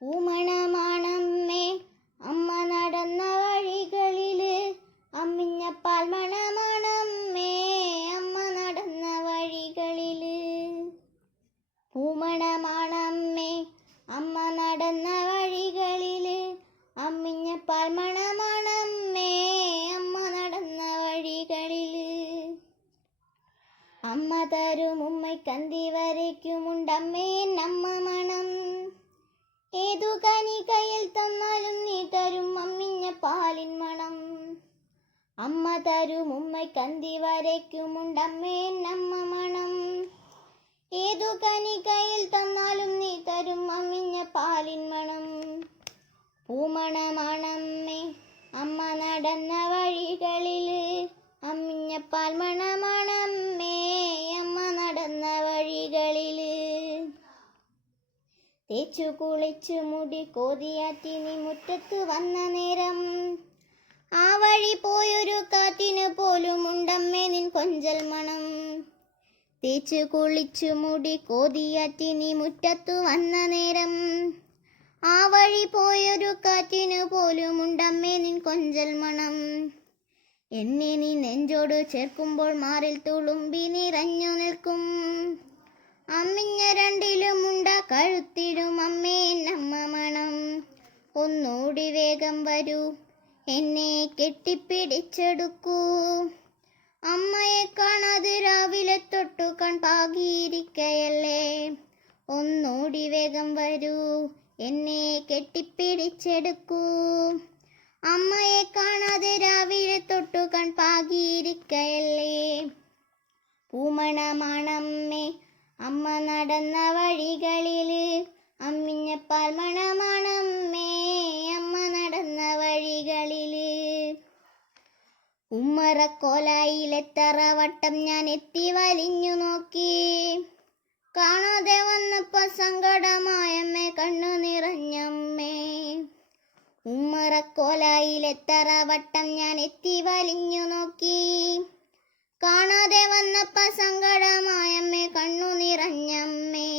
പൂമണമാണമ്മേ അമ്മ നടന്ന വഴികളില്, അമ്മിഞ്ഞപ്പാൽ മണമാണമ്മേ അമ്മ നടന്ന വഴികളില്. പൂമണമാണമ്മേ അമ്മ നടന്ന വഴികളില്, അമ്മിഞ്ഞപ്പാൽ മണമാണമ്മേ അമ്മ നടന്ന വഴികളില്. അമ്മ തരും ഉമ്മയ്ക്കന്തി വരയ്ക്കുമുണ്ടമ്മേ നമ്മ മണം, ഏതു കനി കയ്യിൽ തന്നാലും നീ തരും അമ്മിഞ്ഞ പാലിൻ മണം. അമ്മ തരും ഉമ്മയ്ക്കന്തി വരയ്ക്കുമുണ്ടമ്മേ നമ്മ മണം, ഏതു കനി കയ്യിൽ തന്നാലും നീ തരും അമ്മിഞ്ഞ പാലിൻ മണം. പൂമണമാണമ്മേ അമ്മ നടന്ന വഴികളില്, അമ്മിഞ്ഞപ്പാൽ മണമാണമ്മേ അമ്മ നടന്ന വഴികളില്. തേച്ചു കുളിച്ചു മുടി കോതിയാറ്റി നീ മുറ്റത്ത് വന്ന നേരം, ആ വഴി പോയൊരു കാറ്റിന് പോലും ഉണ്ടമ്മേ നിൻ കൊഞ്ചൽ മണം. തേച്ചു കുളിച്ചു മുടി കോതിയാറ്റി നീ മുറ്റത്തു വന്ന നേരം, ആ വഴി പോയൊരു കാറ്റിന് പോലും ഉണ്ടമ്മേ നിൻ കൊഞ്ചൽ മണം. എന്നെ നീ നെഞ്ചോട് ചേർക്കുമ്പോൾ മാറിൽ തുളുമ്പി നിറഞ്ഞു നിൽക്കും, അമ്മിഞ്ഞ രണ്ടിലുമുണ്ട കഴുത്തിലും അമ്മേ നമ്മ മണം. ഒന്നൂടി വേഗം വരൂ എന്നെ കെട്ടിപ്പിടിച്ചെടുക്കൂ, അമ്മയെ കാണാതെ രാവിലെ തൊട്ടു കൺപാകിയിരിക്കയല്ലേ. ഒന്നൂടി വേഗം വരൂ എന്നെ കെട്ടിപ്പിടിച്ചെടുക്കൂ, അമ്മയെ കാണാതെ രാവിലെ തൊട്ടു കൺപാകിയിരിക്കയല്ലേ. പൂമണമാണമ്മേ അമ്മ നടന്ന വഴികളില്, അമ്മിഞ്ഞപ്പാൽ മണമാണമ്മേ അമ്മ നടന്ന വഴികളില്. ഉമ്മറക്കോലായിലെത്തറ വട്ടം ഞാൻ എത്തി വലിഞ്ഞു നോക്കി, കാണാതെ വന്നപ്പോ സങ്കടമായമ്മേ കണ്ണു നിറഞ്ഞമ്മേ. ഉമ്മറക്കോലായിലെത്തറ വട്ടം ഞാൻ എത്തി വലിഞ്ഞു നോക്കി, കാണാതെ വന്നപ്പോ സങ്കടമായമ്മേ കണ്ണു നിറഞ്ഞമ്മേ.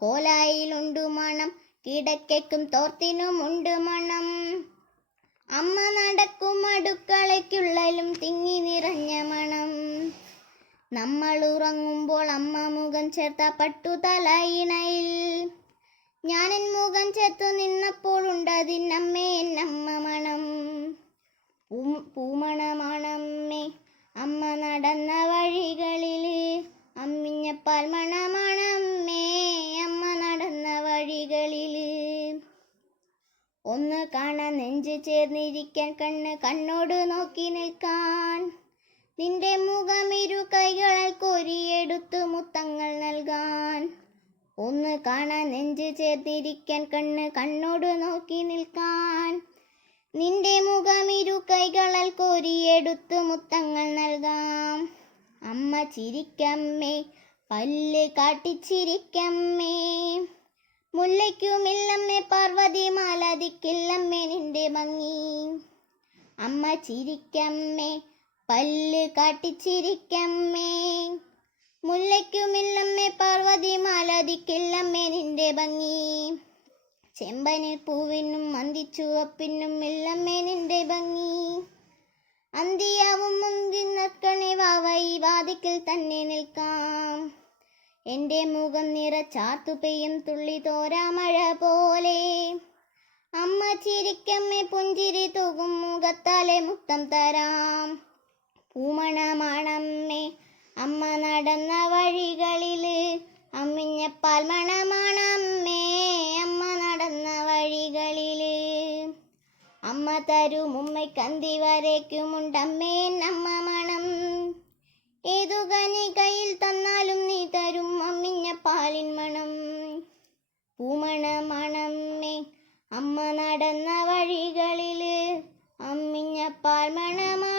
കോലായിലുണ്ടു മണം, കിടക്കയ്ക്കും തോർത്തിനുമുണ്ട് മണം, അമ്മ നടക്കും അടുക്കളയ്ക്കുള്ളിലും തിങ്ങി നിറഞ്ഞ മണം. നമ്മൾ ഉറങ്ങുമ്പോൾ അമ്മ മുഖം ചേർത്ത പട്ടുതലയിണയിൽ, ഞാനെൻ മുഖം ചേർത്തു നിന്നപ്പോൾ ഉണ്ടതിനമ്മേ എന്നമ്മ മണം. പൂമണമാണമ്മേ അമ്മ നടന്ന വഴികളില്, അമ്മിഞ്ഞപ്പാൽ മണമാണമ്മേ അമ്മ നടന്ന വഴികളില്. ഒന്ന് കാണാൻ നെഞ്ചു ചേർന്നിരിക്കാൻ, കണ്ണ് കണ്ണോട് നോക്കി നിൽക്കാൻ, നിന്റെ മുഖം ഇരു കൈകളാൽ കോരിയെടുത്തു മുത്തങ്ങൾ നൽകാൻ. ഒന്ന് കാണാൻ നെഞ്ചു ചേർന്നിരിക്കാൻ, കണ്ണ് കണ്ണോട് നോക്കി നിൽക്കാൻ, നിന്റെ മുഖം ഇരു കൈകളാൽ കോരിയെടുത്തു മുത്തങ്ങൾ നൽകാം. അമ്മ ചിരിക്കമ്മേ പല്ല് കാട്ടിച്ചിരിക്കമ്മേ, മുല്ലയ്ക്കുമില്ലമ്മേ പാർവതി മാലതിക്കില്ലമ്മേ നിന്റെ ഭംഗി. അമ്മ ചിരിക്കമ്മേ പല്ല് കാട്ടിച്ചിരിക്കമ്മേ, മുല്ലയ്ക്കുമില്ലമ്മേ പാർവതി മാലതിക്കില്ലമ്മേ നിന്റെ ഭംഗി. ചെമ്പനിൽ പൂവിനും അന്തിച്ചുവപ്പിനും ഇല്ലമ്മേ നിന്റെ ഭംഗി. അന്തിയാവും മുന്തി നിൽക്കണേ വാവൈ വാതിക്കൽ തന്നെ നിൽക്കാം, എൻ്റെ മുഖം നിറച്ചാർത്തു പെയ്യും തുള്ളി തോരാമഴ പോലെ. അമ്മ ചിരിക്കമ്മേ പുഞ്ചിരി തൂകും മുഖത്താലെ മുത്തം തരാം. പൂമണമാണമ്മേ അമ്മ നടന്ന വഴികളില്, അമ്മിഞ്ഞപ്പാൽ മണമാണമ്മേ അമ്മ നടന്ന വഴികളില്. അമ്മ തരും ഉമ്മയ്ക്കന്തി വരയ്ക്കുമുണ്ടമ്മേ നമ്മ മണം, ഏതു കനി കയ്യിൽ തന്നാലും നീ തരും അമ്മിഞ്ഞ പാലിൻ മണം. പൂമണമാണമ്മേ അമ്മ നടന്ന വഴികളില്, അമ്മിഞ്ഞപ്പാൽ മണമാ